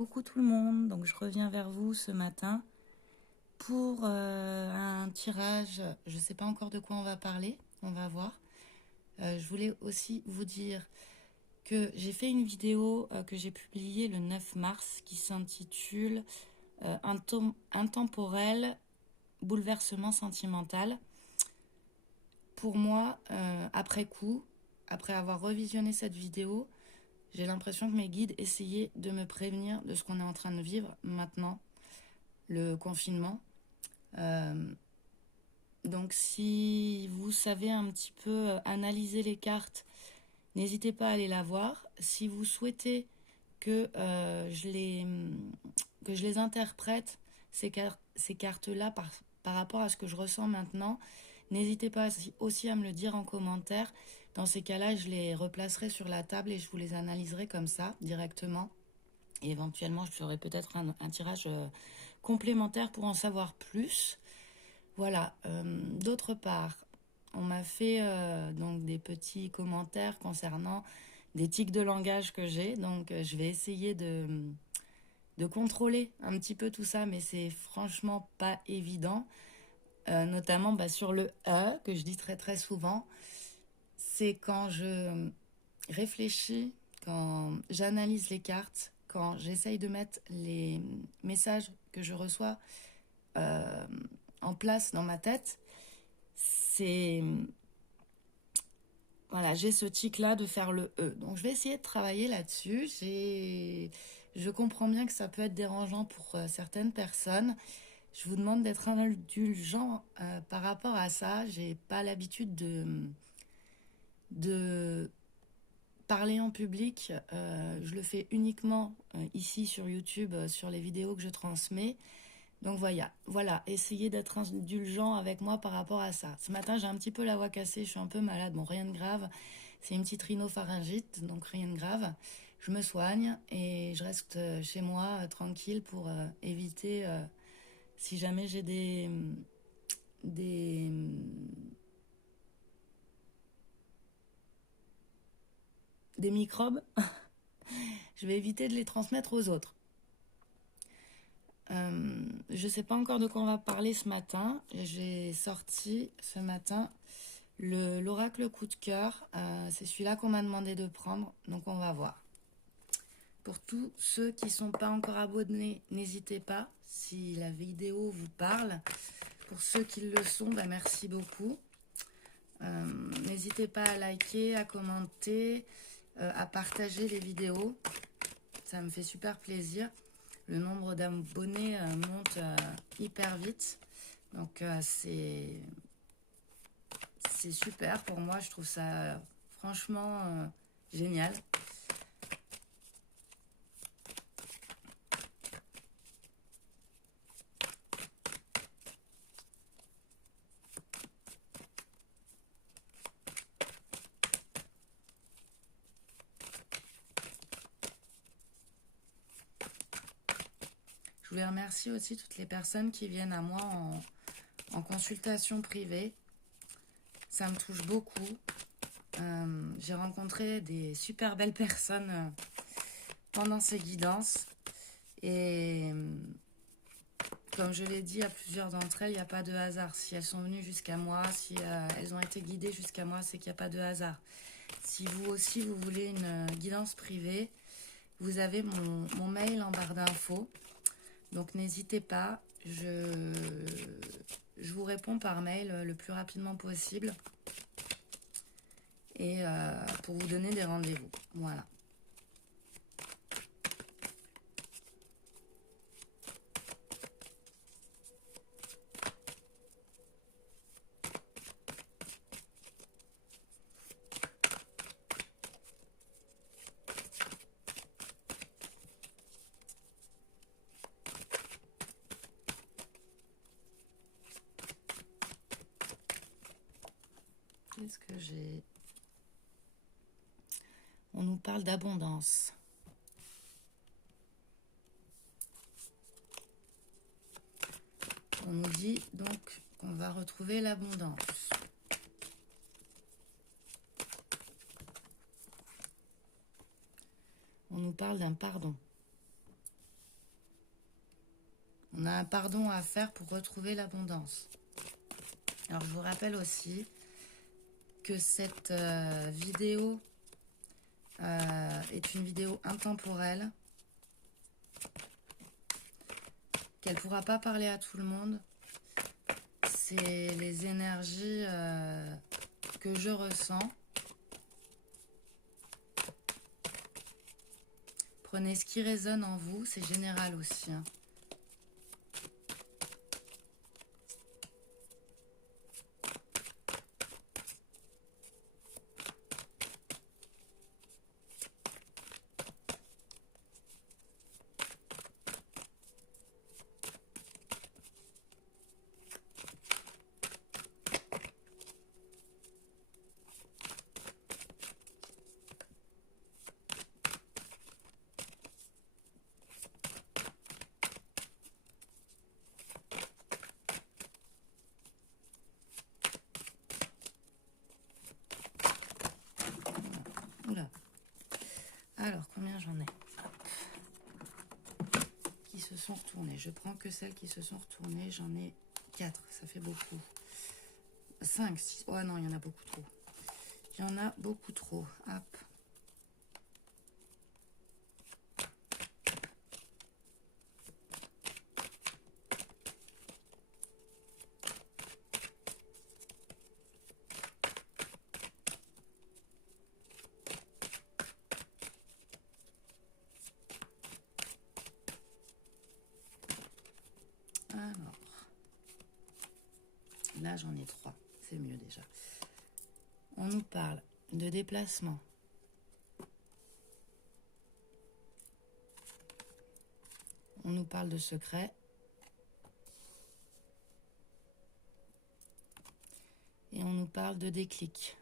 Coucou tout le monde, donc je reviens vers vous ce matin pour un tirage. Je ne sais pas encore de quoi on va parler, on va voir. Je voulais aussi vous dire que j'ai fait une vidéo que j'ai publiée le 9 mars qui s'intitule Intemporel, bouleversement sentimental. Pour moi, après coup, après avoir revisionné cette vidéo, j'ai l'impression que mes guides essayaient de me prévenir de ce qu'on est en train de vivre maintenant, le confinement. Donc si vous savez un petit peu analyser les cartes, n'hésitez pas à aller la voir. Si vous souhaitez que, que je les interprète, ces cartes-là, par rapport à ce que je ressens maintenant, n'hésitez pas aussi à me le dire en commentaire. Dans ces cas-là, je les replacerai sur la table et je vous les analyserai comme ça, directement. Et éventuellement, je ferai peut-être un tirage complémentaire pour en savoir plus. Voilà. D'autre part, on m'a fait donc des petits commentaires concernant des tics de langage que j'ai. Donc, je vais essayer de contrôler un petit peu tout ça, mais c'est franchement pas évident. Notamment sur le E, que je dis très très souvent. C'est quand je réfléchis, quand j'analyse les cartes, quand j'essaye de mettre les messages que je reçois en place dans ma tête, c'est voilà, j'ai ce tic là de faire le E. Donc je vais essayer de travailler là-dessus. Je comprends bien que ça peut être dérangeant pour certaines personnes. Je vous demande d'être indulgent par rapport à ça. J'ai pas l'habitude de parler en public. Je le fais uniquement ici sur YouTube, sur les vidéos que je transmets. Donc voilà, essayez d'être indulgent avec moi par rapport à ça. Ce matin, j'ai un petit peu la voix cassée, je suis un peu malade, bon, rien de grave. C'est une petite rhinopharyngite, donc rien de grave. Je me soigne et je reste chez moi tranquille pour éviter, si jamais j'ai des, des microbes, je vais éviter de les transmettre aux autres. Je sais pas encore de quoi on va parler ce matin. J'ai sorti ce matin l'oracle coup de cœur. C'est celui-là qu'on m'a demandé de prendre, donc on va voir. Pour tous ceux qui ne sont pas encore abonnés, n'hésitez pas si la vidéo vous parle. Pour ceux qui le sont, merci beaucoup. N'hésitez pas à liker, à commenter, à partager les vidéos. Ça me fait super plaisir. Le nombre d'abonnés monte hyper vite. Donc c'est super pour moi. Je trouve ça franchement génial. Je voulais remercier aussi toutes les personnes qui viennent à moi en consultation privée. Ça me touche beaucoup. J'ai rencontré des super belles personnes pendant ces guidances. Et comme je l'ai dit à plusieurs d'entre elles, il n'y a pas de hasard. Si elles sont venues jusqu'à moi, si elles ont été guidées jusqu'à moi, c'est qu'il n'y a pas de hasard. Si vous aussi, vous voulez une guidance privée, vous avez mon mail en barre d'infos. Donc n'hésitez pas, je vous réponds par mail le plus rapidement possible. Et pour vous donner des rendez-vous. Voilà. Qu'est-ce que j'ai? On nous parle d'abondance. On nous dit donc qu'on va retrouver l'abondance. On nous parle d'un pardon. On a un pardon à faire pour retrouver l'abondance. Alors, je vous rappelle aussi que cette vidéo est une vidéo intemporelle, qu'elle ne pourra pas parler à tout le monde. C'est les énergies que je ressens. Prenez ce qui résonne en vous, c'est général aussi, hein. Oula. Alors, combien j'en ai? Qui se sont retournées. Je prends que celles qui se sont retournées. J'en ai 4, ça fait beaucoup. 5, 6. Oh non, il y en a beaucoup trop. Il y en a beaucoup trop. Hop. Alors, là j'en ai 3, c'est mieux déjà. On nous parle de déplacement. On nous parle de secret. Et on nous parle de déclic.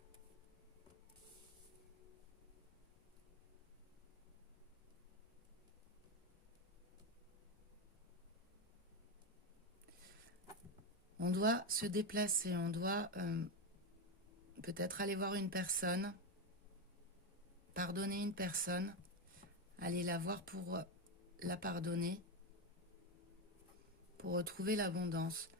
On doit se déplacer, on doit peut-être aller voir une personne, pardonner une personne, aller la voir pour la pardonner, pour retrouver l'abondance.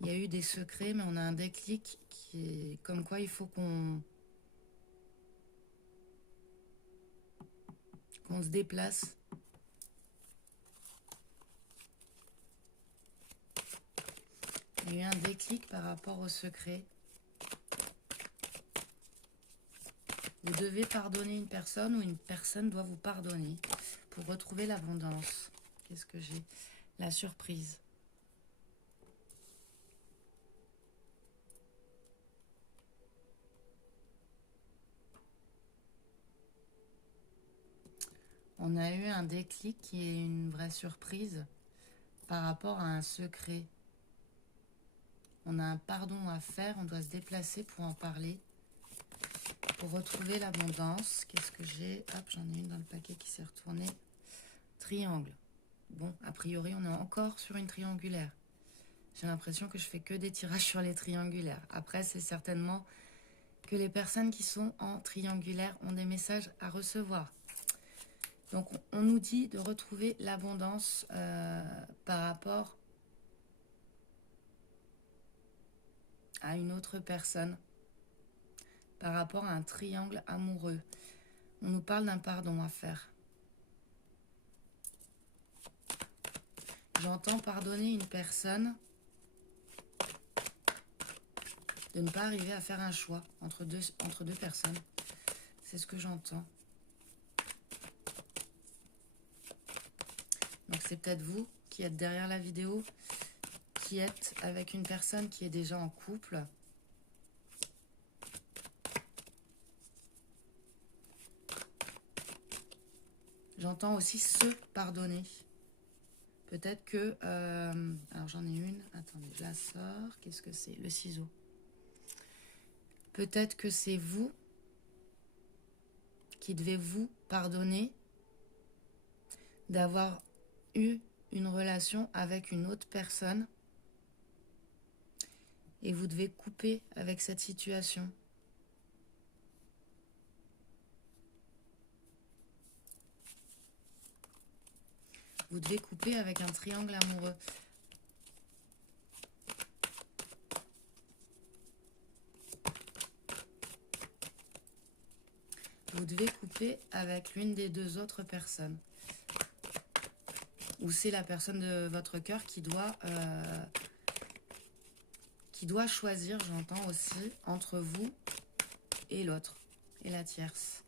Il y a eu des secrets, mais on a un déclic qui est comme quoi il faut qu'on se déplace. Il y a eu un déclic par rapport au secret. Vous devez pardonner une personne ou une personne doit vous pardonner pour retrouver l'abondance. Qu'est-ce que j'ai? La surprise. On a eu un déclic qui est une vraie surprise par rapport à un secret. On a un pardon à faire, on doit se déplacer pour en parler, pour retrouver l'abondance. Qu'est-ce que j'ai? Hop, j'en ai une dans le paquet qui s'est retournée. Triangle. Bon, a priori, on est encore sur une triangulaire. J'ai l'impression que je fais que des tirages sur les triangulaires. Après, c'est certainement que les personnes qui sont en triangulaire ont des messages à recevoir. Donc, on nous dit de retrouver l'abondance par rapport à une autre personne, par rapport à un triangle amoureux. On nous parle d'un pardon à faire. J'entends pardonner une personne de ne pas arriver à faire un choix entre deux personnes. C'est ce que j'entends. Donc c'est peut-être vous qui êtes derrière la vidéo, qui êtes avec une personne qui est déjà en couple. J'entends aussi se pardonner. Peut-être que... alors j'en ai une. Attendez, je la sors. Qu'est-ce que c'est? Le ciseau. Peut-être que c'est vous qui devez vous pardonner d'avoir eu une relation avec une autre personne et vous devez couper avec cette situation. Vous devez couper avec un triangle amoureux. devez couper avec l'une des deux autres personnes. Ou c'est la personne de votre cœur qui doit choisir, j'entends aussi, entre vous et l'autre, et la tierce.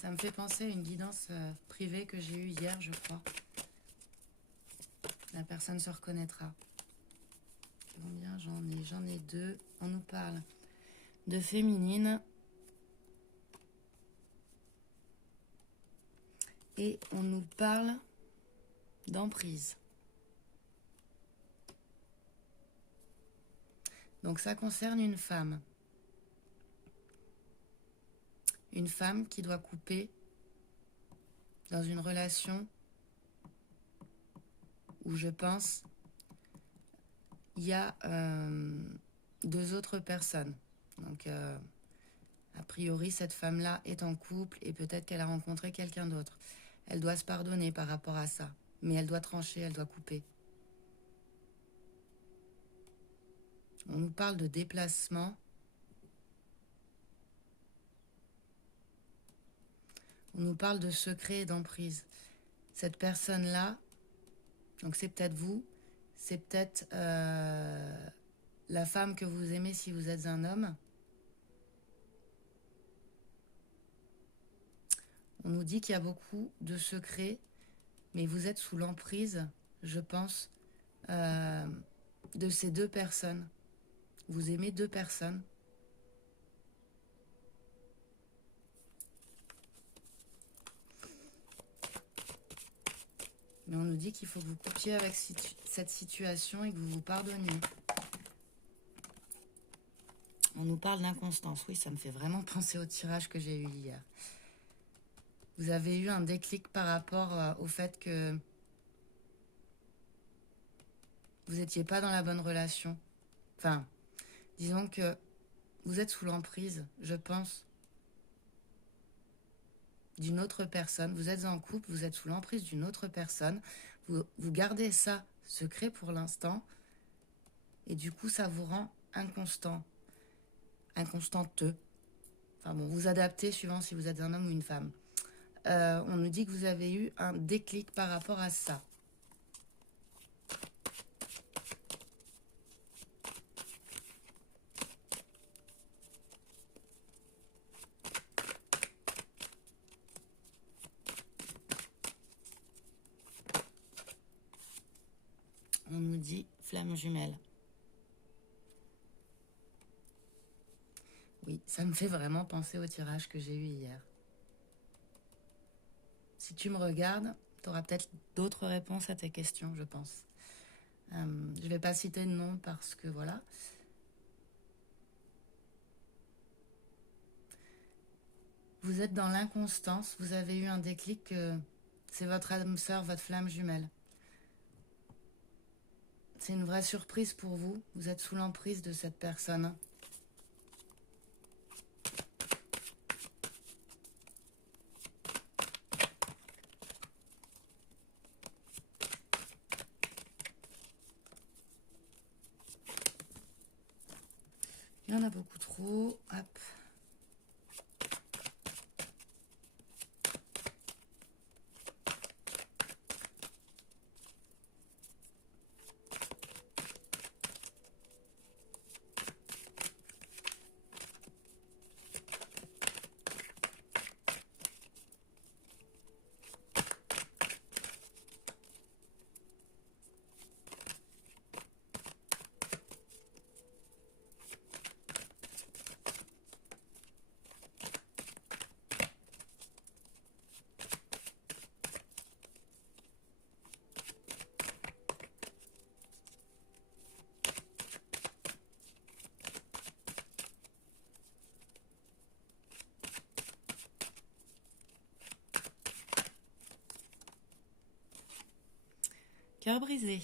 Ça me fait penser à une guidance privée que j'ai eue hier, je crois. La personne se reconnaîtra. Combien j'en ai deux. On nous parle de féminine. Et on nous parle d'emprise. Donc ça concerne une femme. Une femme qui doit couper dans une relation où je pense il y a deux autres personnes. Donc a priori cette femme-là est en couple et peut-être qu'elle a rencontré quelqu'un d'autre. Elle doit se pardonner par rapport à ça. Mais elle doit trancher, elle doit couper. On nous parle de déplacement. On nous parle de secret et d'emprise. Cette personne-là, donc c'est peut-être vous, c'est peut-être la femme que vous aimez si vous êtes un homme. On nous dit qu'il y a beaucoup de secrets, mais vous êtes sous l'emprise, je pense, de ces deux personnes. Vous aimez deux personnes. Mais on nous dit qu'il faut que vous coupiez avec cette situation et que vous vous pardonniez. On nous parle d'inconstance. Oui, ça me fait vraiment penser au tirage que j'ai eu hier. Vous avez eu un déclic par rapport au fait que vous n'étiez pas dans la bonne relation. Enfin, disons que vous êtes sous l'emprise, je pense, d'une autre personne. Vous êtes en couple, vous êtes sous l'emprise d'une autre personne. Vous gardez ça secret pour l'instant. Et du coup, ça vous rend inconstant. Inconstanteux. Enfin bon, vous adaptez suivant si vous êtes un homme ou une femme. On nous dit que vous avez eu un déclic par rapport à ça. On nous dit flamme jumelle. Oui, ça me fait vraiment penser au tirage que j'ai eu hier. Si tu me regardes, tu auras peut-être d'autres réponses à tes questions, je pense. Je ne vais pas citer de nom parce que voilà. Vous êtes dans l'inconstance, vous avez eu un déclic que c'est votre âme sœur, votre flamme jumelle. C'est une vraie surprise pour vous, vous êtes sous l'emprise de cette personne. Il y en a beaucoup trop. Hop. Cœur brisé.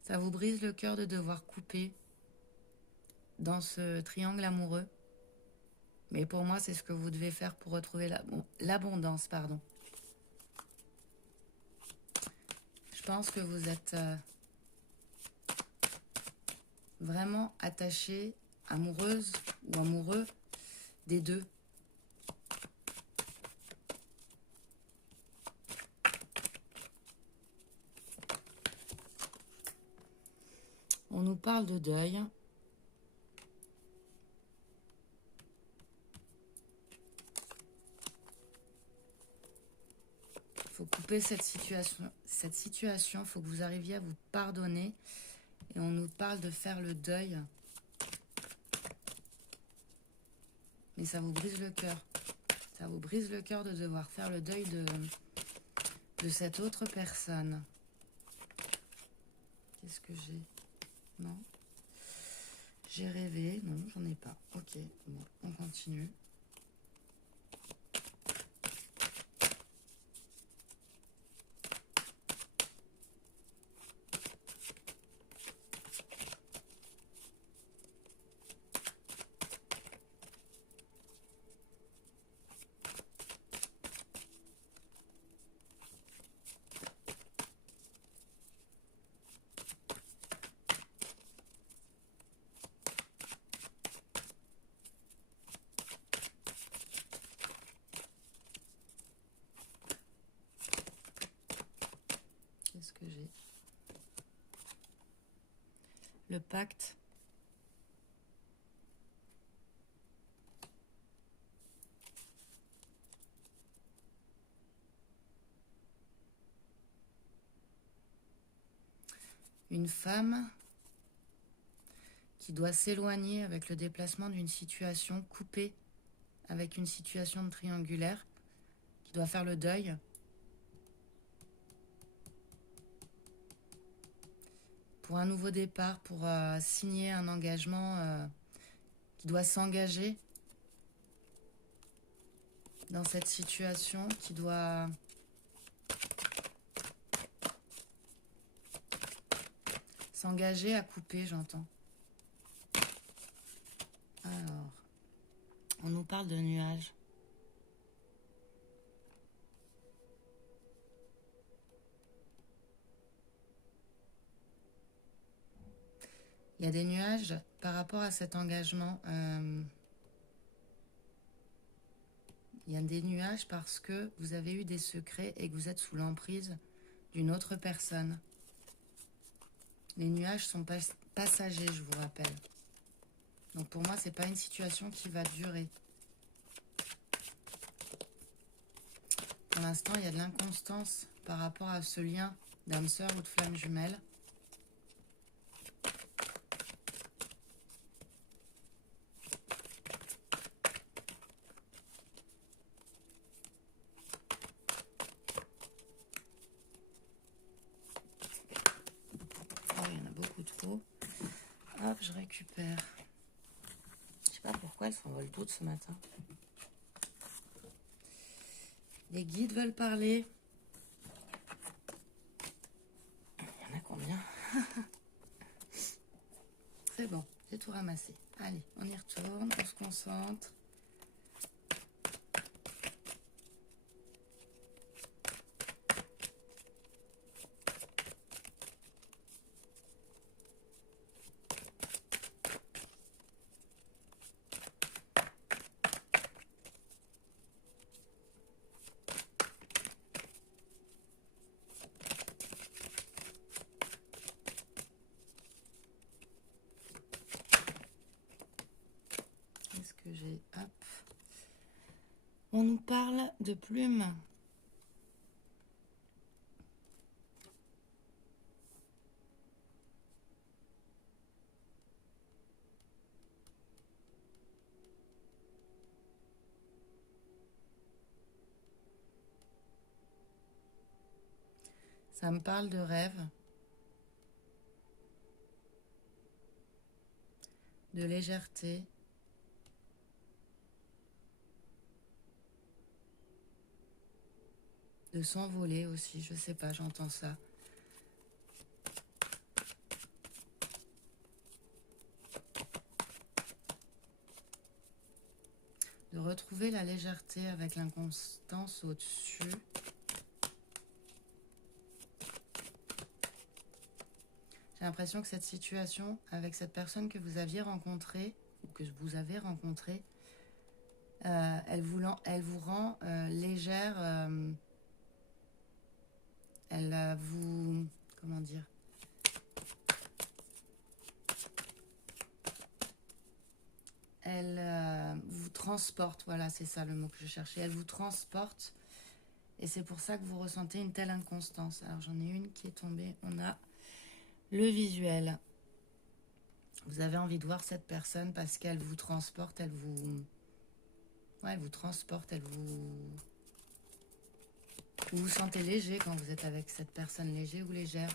Ça vous brise le cœur de devoir couper dans ce triangle amoureux. Mais pour moi, c'est ce que vous devez faire pour retrouver l'abondance, pardon. pense que vous êtes vraiment attaché, amoureuse ou amoureux des deux. On nous parle de deuil. Il faut couper cette situation. Il faut que vous arriviez à vous pardonner. Et on nous parle de faire le deuil. Mais ça vous brise le cœur. Ça vous brise le cœur de devoir faire le deuil de cette autre personne. Qu'est-ce que j'ai? Non. J'ai rêvé. Non, j'en ai pas. Ok, bon, on continue. Qu'est-ce que j'ai? Le pacte. Une femme qui doit s'éloigner avec le déplacement d'une situation coupée avec une situation de triangulaire, qui doit faire le deuil. Pour un nouveau départ, pour signer un engagement, qui doit s'engager dans cette situation, qui doit s'engager à couper, j'entends. Alors, on nous parle de nuages. Il y a des nuages par rapport à cet engagement. Il y a des nuages parce que vous avez eu des secrets et que vous êtes sous l'emprise d'une autre personne. Les nuages sont passagers, je vous rappelle. Donc pour moi, c'est pas une situation qui va durer. Pour l'instant, il y a de l'inconstance par rapport à ce lien d'âme sœur ou de flamme jumelle. Oh, il y en a beaucoup trop. Hop, je récupère. Je sais pas pourquoi elles s'envolent toutes ce matin. Les guides veulent parler. Il y en a combien? C'est bon, j'ai tout ramassé. Allez, on y retourne, on se concentre. Hop. On nous parle de plumes. Ça me parle de rêve, de légèreté. De s'envoler aussi, je sais pas, j'entends ça. De retrouver la légèreté avec l'inconstance au-dessus. l'impression que cette situation avec cette personne que vous aviez rencontrée, ou que vous avez rencontrée, elle vous rend légère, elle vous... Comment dire? Elle vous transporte, voilà, c'est ça le mot que je cherchais. Elle vous transporte et c'est pour ça que vous ressentez une telle inconstance. Alors j'en ai une qui est tombée. On a le visuel. Vous avez envie de voir cette personne parce qu'elle vous transporte, elle vous... Ouais, elle vous transporte, elle vous... Vous vous sentez léger quand vous êtes avec cette personne, léger ou légère.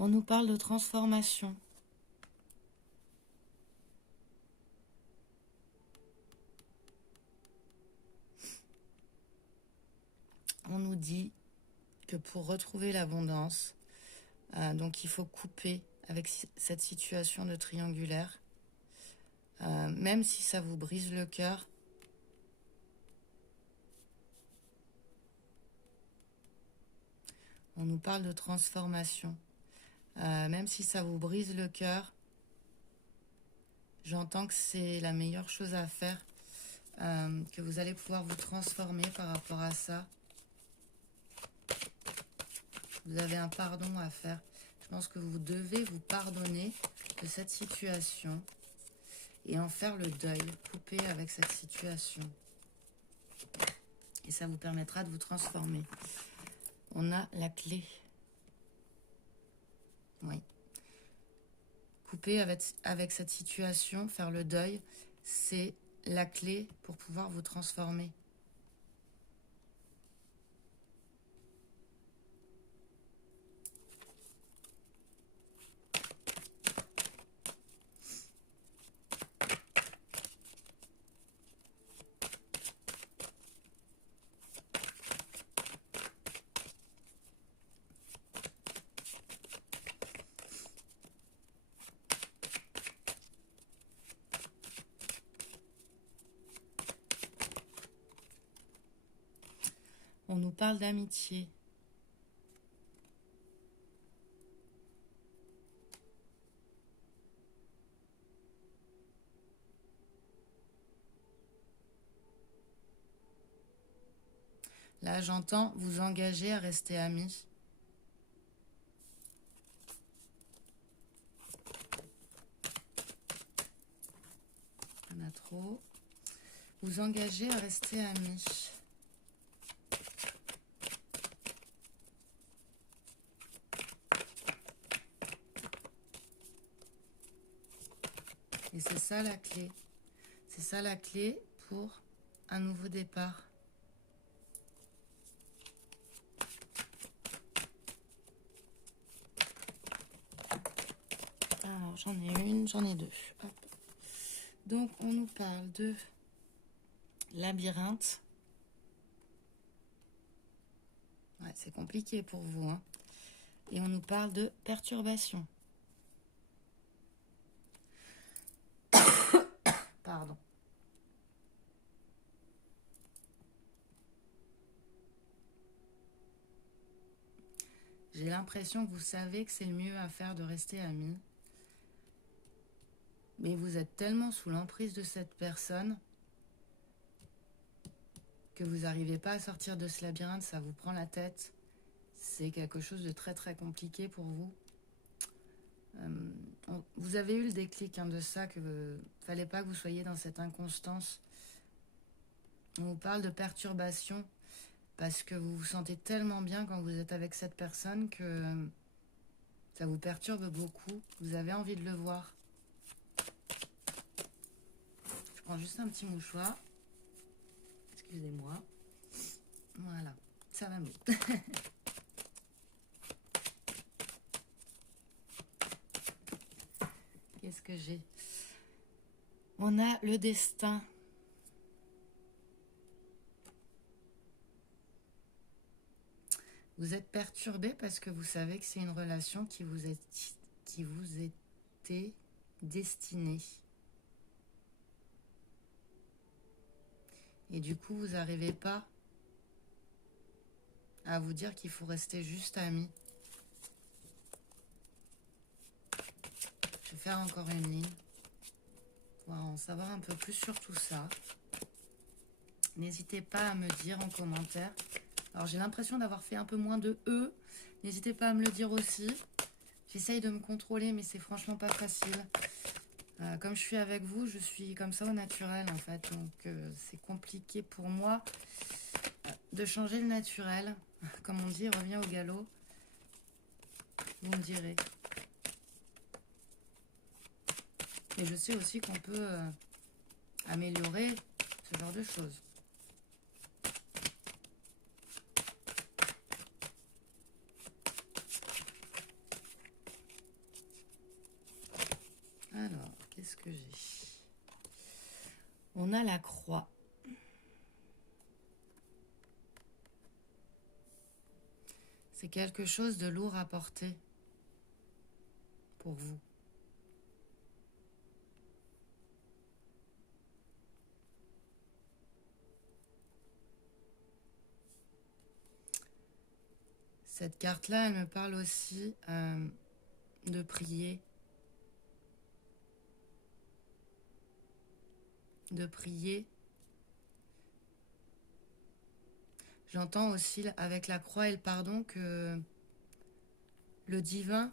On nous parle de transformation. On nous dit que pour retrouver l'abondance, donc il faut couper avec cette situation de triangulaire. Même si ça vous brise le cœur, on nous parle de transformation. Même si ça vous brise le cœur, j'entends que c'est la meilleure chose à faire, que vous allez pouvoir vous transformer par rapport à ça. Vous avez un pardon à faire. Je pense que vous devez vous pardonner de cette situation et en faire le deuil, couper avec cette situation. Et ça vous permettra de vous transformer. On a la clé. Oui. Couper avec cette situation, faire le deuil, c'est la clé pour pouvoir vous transformer. On nous parle d'amitié. Là, j'entends vous engager à rester amis. Il y en a trop. Vous engager à rester amis. Et c'est ça la clé. C'est ça la clé pour un nouveau départ. Alors, j'en ai une, j'en ai deux. Hop. Donc, on nous parle de labyrinthe. Ouais, c'est compliqué pour vous, hein. Et on nous parle de perturbation. Pardon. J'ai l'impression que vous savez que c'est le mieux à faire de rester amis. Mais vous êtes tellement sous l'emprise de cette personne que vous n'arrivez pas à sortir de ce labyrinthe, ça vous prend la tête. C'est quelque chose de très très compliqué pour vous. Vous avez eu le déclic de ça, que fallait pas que vous soyez dans cette inconstance. On vous parle de perturbation parce que vous vous sentez tellement bien quand vous êtes avec cette personne que ça vous perturbe beaucoup. Vous avez envie de le voir. Je prends juste un petit mouchoir. Excusez-moi. Voilà, ça va mieux. Qu'est-ce que j'ai? On a le destin. Vous êtes perturbé parce que vous savez que c'est une relation qui vous était destinée. Et du coup, vous n'arrivez pas à vous dire qu'il faut rester juste amis. Je vais faire encore une ligne pour en savoir un peu plus sur tout ça. N'hésitez pas à me dire en commentaire. Alors j'ai l'impression d'avoir fait un peu moins de E. N'hésitez pas à me le dire aussi. J'essaye de me contrôler, mais c'est franchement pas facile. Comme je suis avec vous, je suis comme ça au naturel en fait. Donc c'est compliqué pour moi de changer le naturel. Comme on dit, revient au galop. Vous me direz. Et je sais aussi qu'on peut améliorer ce genre de choses. Alors, qu'est-ce que j'ai? On a la croix. C'est quelque chose de lourd à porter pour vous. Cette carte-là, elle me parle aussi de prier. De prier. J'entends aussi avec la croix et le pardon que le divin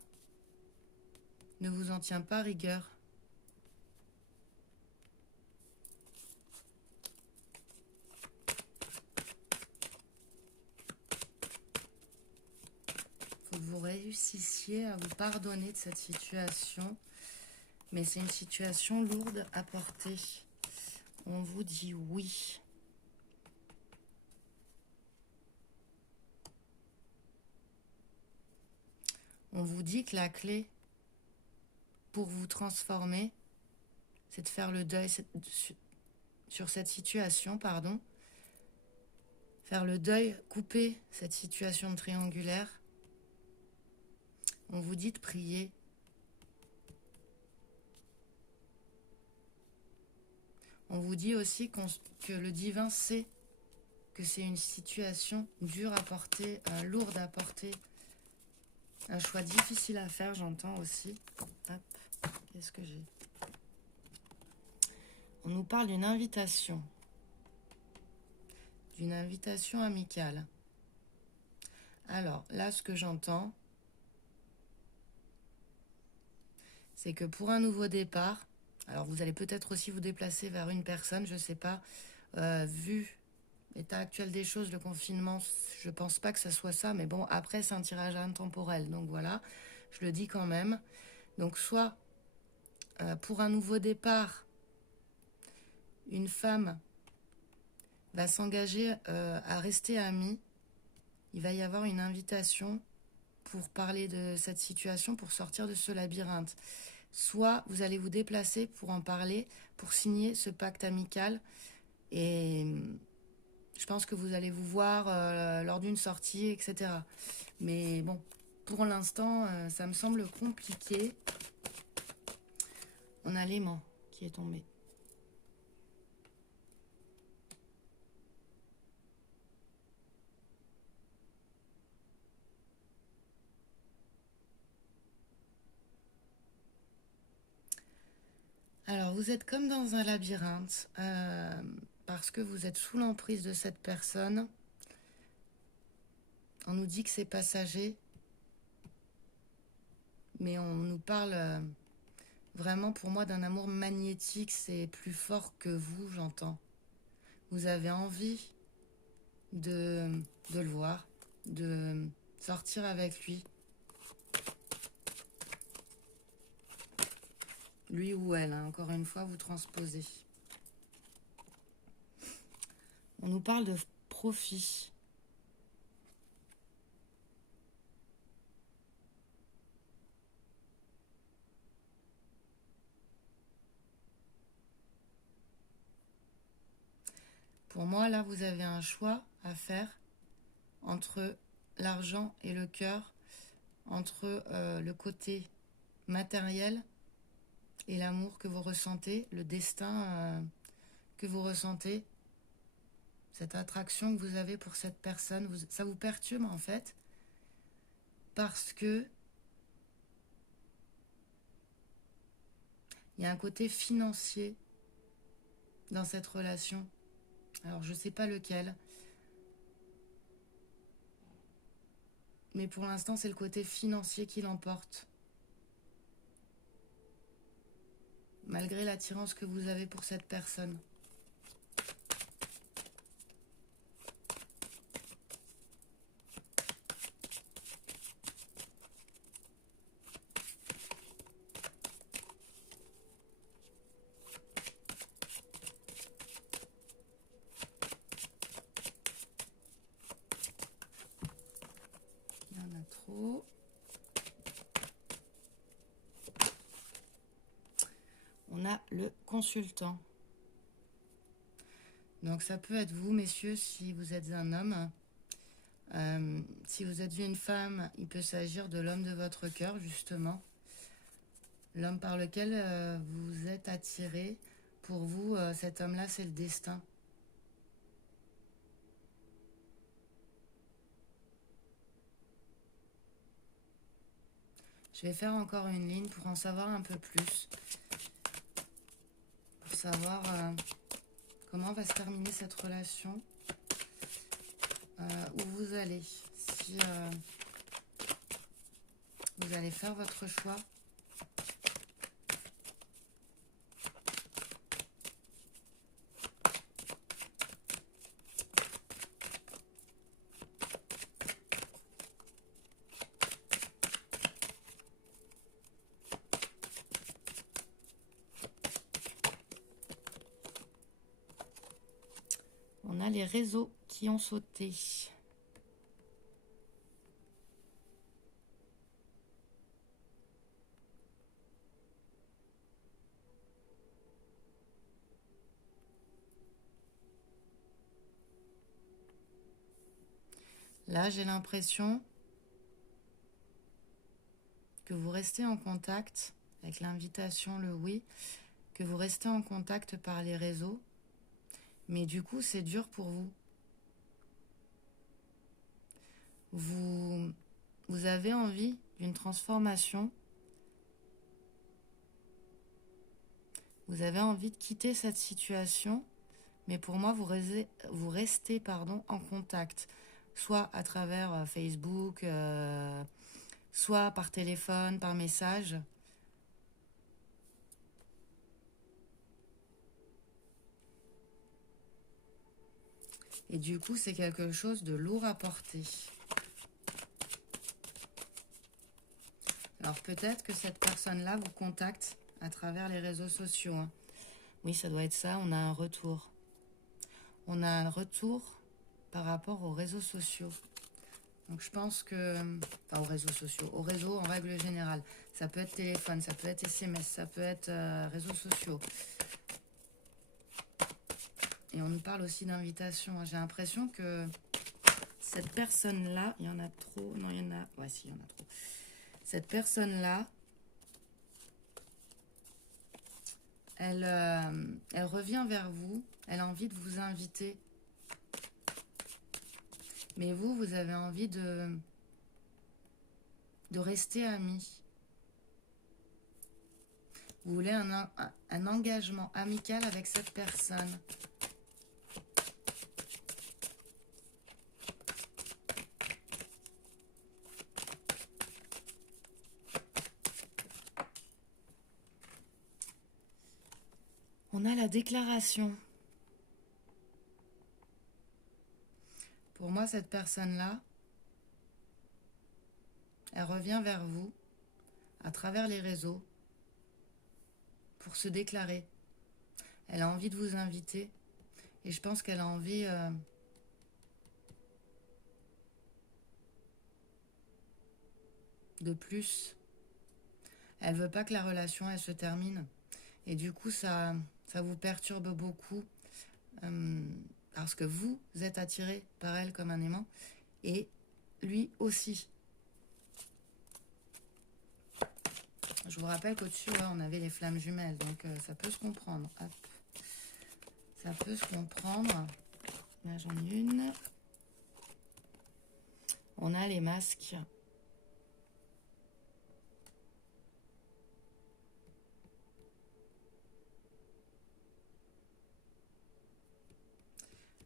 ne vous en tient pas rigueur. Il faut que vous réussissiez à vous pardonner de cette situation. Mais c'est une situation lourde à porter. On vous dit oui. On vous dit que la clé pour vous transformer, c'est de faire le deuil sur cette situation, pardon. Faire le deuil, couper cette situation de triangulaire. On vous dit de prier. On vous dit aussi que le divin sait que c'est une situation dure à porter, lourde à porter. Un choix difficile à faire, j'entends aussi. Hop, qu'est-ce que j'ai? On nous parle d'une invitation. D'une invitation amicale. Alors, là, ce que j'entends, c'est que pour un nouveau départ, alors vous allez peut-être aussi vous déplacer vers une personne, je ne sais pas, vu l'état actuel des choses, le confinement, je pense pas que ça soit ça, mais bon, après c'est un tirage intemporel, donc voilà, je le dis quand même. Donc soit pour un nouveau départ, une femme va s'engager à rester amie, il va y avoir une invitation pour parler de cette situation, pour sortir de ce labyrinthe. Soit vous allez vous déplacer pour en parler, pour signer ce pacte amical, et je pense que vous allez vous voir lors d'une sortie, etc. Mais bon, pour l'instant, ça me semble compliqué. On a l'aimant qui est tombé. Alors, vous êtes comme dans un labyrinthe, parce que vous êtes sous l'emprise de cette personne. On nous dit que c'est passager, mais on nous parle vraiment pour moi d'un amour magnétique, c'est plus fort que vous, j'entends. Vous avez envie de le voir, de sortir avec lui. Lui ou elle, hein, encore une fois, vous transposez. On nous parle de profit. Pour moi, là, vous avez un choix à faire entre l'argent et le cœur, entre le côté matériel et l'amour que vous ressentez, le destin que vous ressentez, cette attraction que vous avez pour cette personne, ça vous perturbe en fait, parce que il y a un côté financier dans cette relation. Alors je ne sais pas lequel, mais pour l'instant c'est le côté financier qui l'emporte. Malgré l'attirance que vous avez pour cette personne. Il y en a trop. On a le consultant. Donc ça peut être vous, messieurs, si vous êtes un homme. Si vous êtes une femme, il peut s'agir de l'homme de votre cœur, justement. L'homme par lequel vous êtes attiré. Pour vous, cet homme-là, c'est le destin. Je vais faire encore une ligne pour en savoir un peu plus. Pour savoir comment va se terminer cette relation. Où vous allez. Si vous allez faire votre choix. On a les réseaux qui ont sauté. Là, j'ai l'impression que vous restez en contact avec l'invitation, le oui, que vous restez en contact par les réseaux, mais du coup, c'est dur pour vous. Vous avez envie d'une transformation. Vous avez envie de quitter cette situation, mais pour moi, vous restez en contact, soit à travers Facebook, soit par téléphone, par message. Et du coup, c'est quelque chose de lourd à porter. Alors peut-être que cette personne-là vous contacte à travers les réseaux sociaux. Hein. Oui, ça doit être ça, on a un retour. On a un retour par rapport aux réseaux sociaux. Donc je pense que... Enfin, aux réseaux sociaux, aux réseaux en règle générale. Ça peut être téléphone, ça peut être SMS, ça peut être réseaux sociaux. Et on nous parle aussi d'invitation. J'ai l'impression que cette personne-là, il y en a trop. Non, il y en a... Ouais, si, il y en a trop. Cette personne-là, elle revient vers vous. Elle a envie de vous inviter. Mais vous avez envie de rester amis. Vous voulez un engagement amical avec cette personne. On a la déclaration. Pour moi, cette personne-là, elle revient vers vous à travers les réseaux pour se déclarer. Elle a envie de vous inviter et je pense qu'elle a envie de plus. Elle veut pas que la relation elle se termine et du coup ça vous perturbe beaucoup parce que vous êtes attiré par elle comme un aimant et lui aussi. Je vous rappelle qu'au-dessus, ouais, on avait les flammes jumelles, donc ça peut se comprendre. Hop. Ça peut se comprendre. Là, j'en ai une. On a les masques.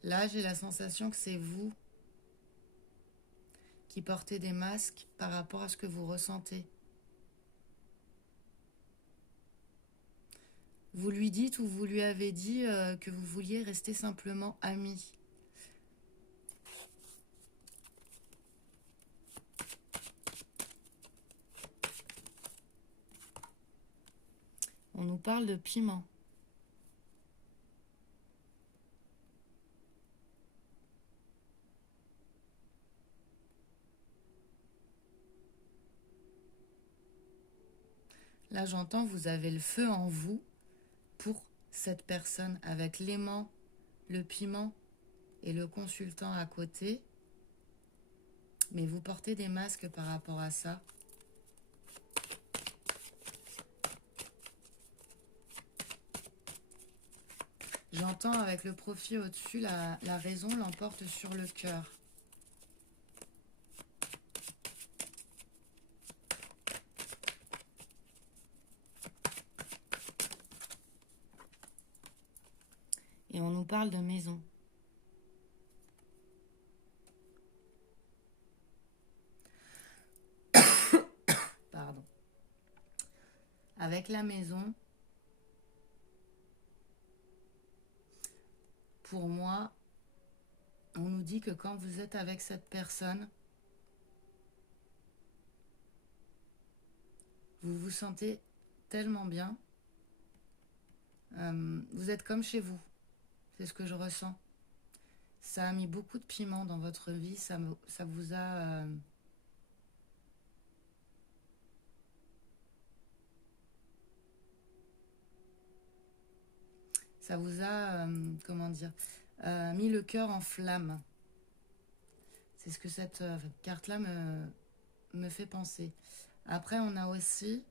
Là, j'ai la sensation que c'est vous qui portez des masques par rapport à ce que vous ressentez. Vous lui dites ou vous lui avez dit que vous vouliez rester simplement amis. On nous parle de piment. Là, j'entends, vous avez le feu en vous pour cette personne avec l'aimant, le piment et le consultant à côté. Mais vous portez des masques par rapport à ça. J'entends avec le profil au-dessus, la raison l'emporte sur le cœur. Et on nous parle de maison. Pardon. Avec la maison, pour moi, on nous dit que quand vous êtes avec cette personne, vous vous sentez tellement bien. Vous êtes comme chez vous. C'est ce que je ressens. Ça a mis beaucoup de piment dans votre vie. Ça vous a... ça vous a, comment dire, mis le cœur en flamme. C'est ce que cette carte-là me fait penser. Après, on a aussi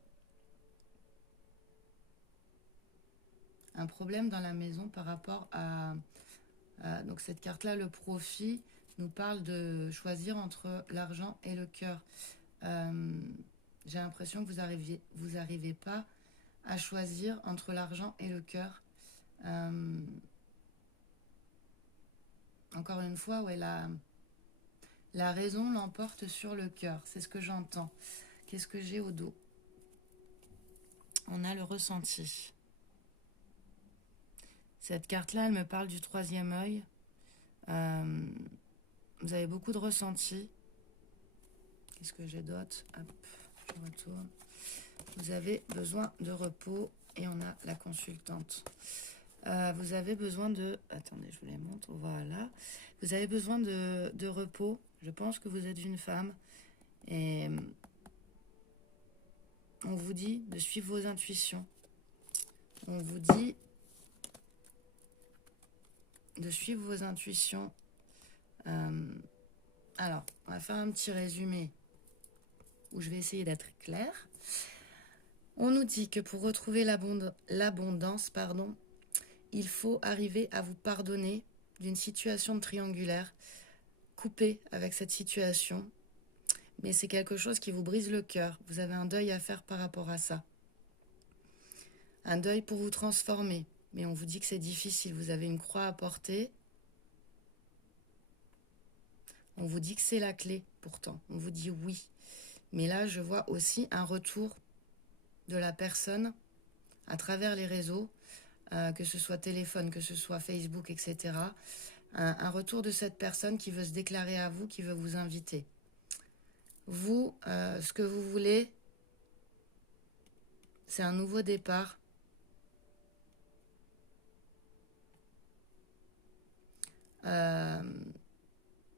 un problème dans la maison par rapport à... donc cette carte-là, le profit, nous parle de choisir entre l'argent et le cœur. J'ai l'impression que vous arrivez pas à choisir entre l'argent et le cœur. Encore une fois, ouais, la raison l'emporte sur le cœur. C'est ce que j'entends. Qu'est-ce que j'ai au dos? On a le ressenti. Cette carte-là, elle me parle du troisième œil. Vous avez beaucoup de ressenti. Qu'est-ce que j'ai d'autre? Hop, je retourne. Vous avez besoin de repos et on a la consultante. Vous avez besoin de... Attendez, je vous les montre. Voilà. Vous avez besoin de repos. Je pense que vous êtes une femme. Et on vous dit de suivre vos intuitions. On vous dit de suivre vos intuitions. Alors, on va faire un petit résumé où je vais essayer d'être claire. On nous dit que pour retrouver l'abondance, il faut arriver à vous pardonner d'une situation triangulaire, couper avec cette situation, mais c'est quelque chose qui vous brise le cœur. Vous avez un deuil à faire par rapport à ça. Un deuil pour vous transformer, mais on vous dit que c'est difficile. Vous avez une croix à porter. On vous dit que c'est la clé, pourtant. On vous dit oui. Mais là, je vois aussi un retour de la personne à travers les réseaux, que ce soit téléphone, que ce soit Facebook, etc. Un retour de cette personne qui veut se déclarer à vous, qui veut vous inviter. Vous, ce que vous voulez, c'est un nouveau départ.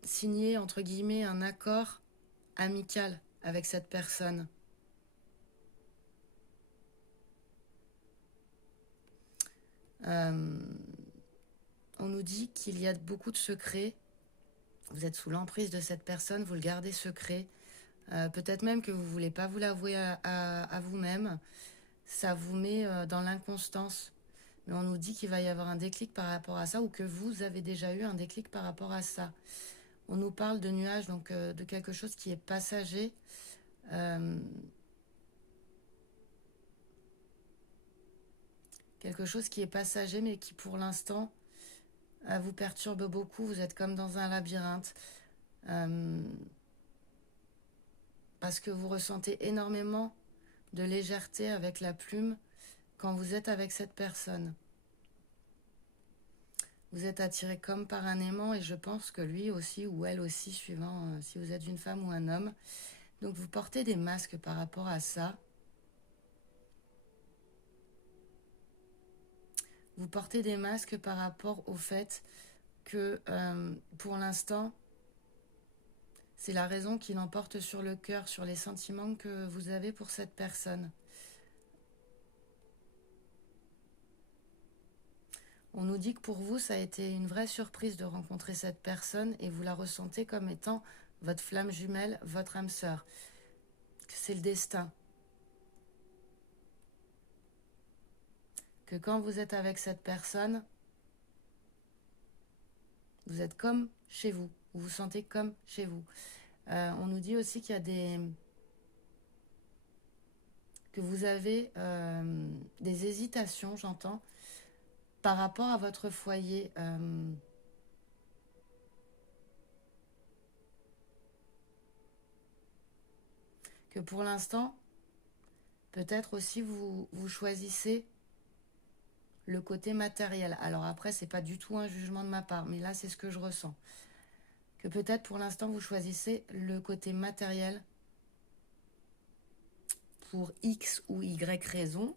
Signer, entre guillemets, un accord amical avec cette personne. On nous dit qu'il y a beaucoup de secrets. Vous êtes sous l'emprise de cette personne, vous le gardez secret. Peut-être même que vous ne voulez pas vous l'avouer à vous-même. Ça vous met dans l'inconstance. Mais on nous dit qu'il va y avoir un déclic par rapport à ça ou que vous avez déjà eu un déclic par rapport à ça. On nous parle de nuages, donc de quelque chose qui est passager. Euh, Quelque chose qui est passager mais qui pour l'instant vous perturbe beaucoup. Vous êtes comme dans un labyrinthe. Euh, Parce que vous ressentez énormément de légèreté avec la plume quand vous êtes avec cette personne. Vous êtes attiré comme par un aimant et je pense que lui aussi ou elle aussi, suivant si vous êtes une femme ou un homme. Donc vous portez des masques par rapport à ça. Vous portez des masques par rapport au fait que pour l'instant, c'est la raison qui l'emporte sur le cœur, sur les sentiments que vous avez pour cette personne. On nous dit que pour vous, ça a été une vraie surprise de rencontrer cette personne et vous la ressentez comme étant votre flamme jumelle, votre âme sœur. Que c'est le destin. Que quand vous êtes avec cette personne, vous êtes comme chez vous. Vous vous sentez comme chez vous. On nous dit aussi qu'il y a que vous avez des hésitations, j'entends, par rapport à votre foyer. Que pour l'instant, peut-être aussi vous choisissez le côté matériel. Alors après, c'est pas du tout un jugement de ma part, mais là, c'est ce que je ressens. Que peut-être pour l'instant, vous choisissez le côté matériel pour X ou Y raison.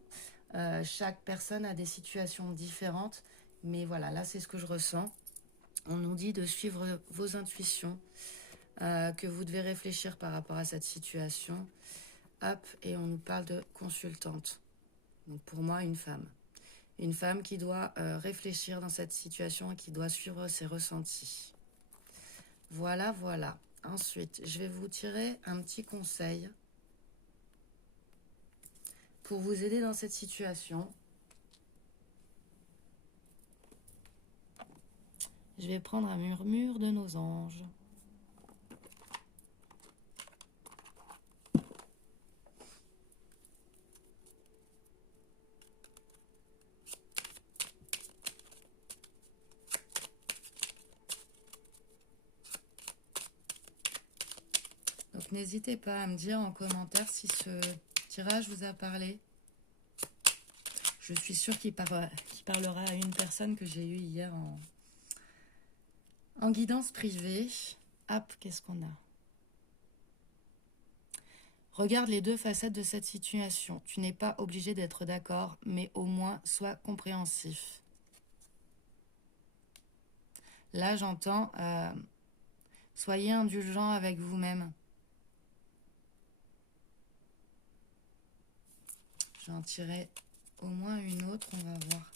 Chaque personne a des situations différentes, mais voilà, là, c'est ce que je ressens. On nous dit de suivre vos intuitions, que vous devez réfléchir par rapport à cette situation. Hop, et on nous parle de consultante. Donc pour moi, une femme. Une femme qui doit réfléchir dans cette situation et qui doit suivre ses ressentis. Voilà, voilà. Ensuite, je vais vous tirer un petit conseil pour vous aider dans cette situation. Je vais prendre un murmure de nos anges. Donc n'hésitez pas à me dire en commentaire si ce tirage vous a parlé. Je suis sûre qu'il parlera à une personne que j'ai eue hier en guidance privée. Hop, qu'est-ce qu'on a? Regarde les deux facettes de cette situation. Tu n'es pas obligé d'être d'accord, mais au moins sois compréhensif. Là, j'entends, soyez indulgent avec vous-même. J'en tirerai au moins une autre, on va voir.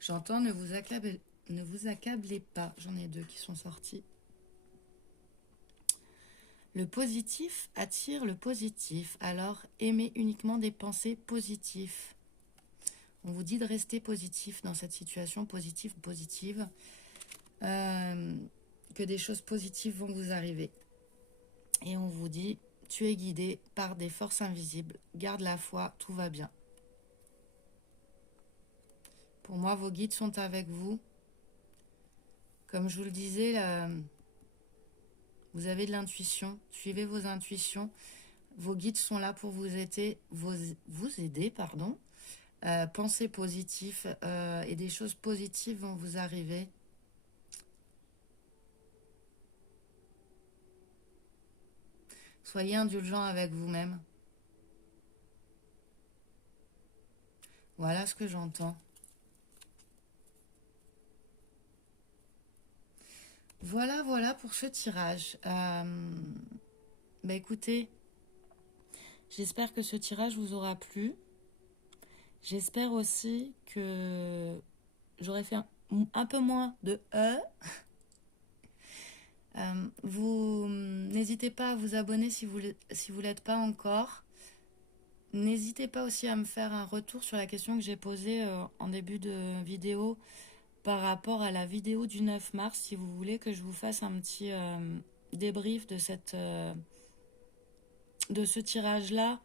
J'entends, ne vous accablez pas. J'en ai deux qui sont sortis. Le positif attire le positif, alors aimez uniquement des pensées positives. On vous dit de rester positif dans cette situation, positive. Que des choses positives vont vous arriver. Et on vous dit, tu es guidé par des forces invisibles, garde la foi, tout va bien. Pour moi, vos guides sont avec vous. Comme je vous le disais, vous avez de l'intuition, suivez vos intuitions. Vos guides sont là pour vous aider, pensez positif et des choses positives vont vous arriver. Soyez indulgent avec vous-même. Voilà ce que j'entends. Voilà pour ce tirage. Bah écoutez, j'espère que ce tirage vous aura plu. J'espère aussi que j'aurai fait un peu moins de vous n'hésitez pas à vous abonner si vous l'êtes pas encore. N'hésitez pas aussi à me faire un retour sur la question que j'ai posée en début de vidéo par rapport à la vidéo du 9 mars, si vous voulez que je vous fasse un petit débrief de ce tirage-là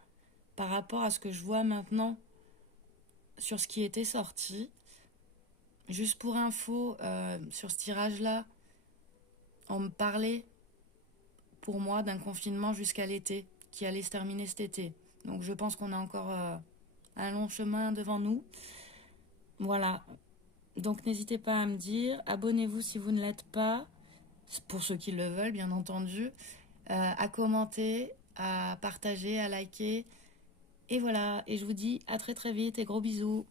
par rapport à ce que je vois maintenant sur ce qui était sorti. Juste pour info, sur ce tirage-là, on me parlait pour moi d'un confinement jusqu'à l'été, qui allait se terminer cet été. Donc je pense qu'on a encore un long chemin devant nous. Voilà. Donc n'hésitez pas à me dire, abonnez-vous si vous ne l'êtes pas, pour ceux qui le veulent bien entendu, à commenter, à partager, à liker. Et voilà, et je vous dis à très très vite et gros bisous.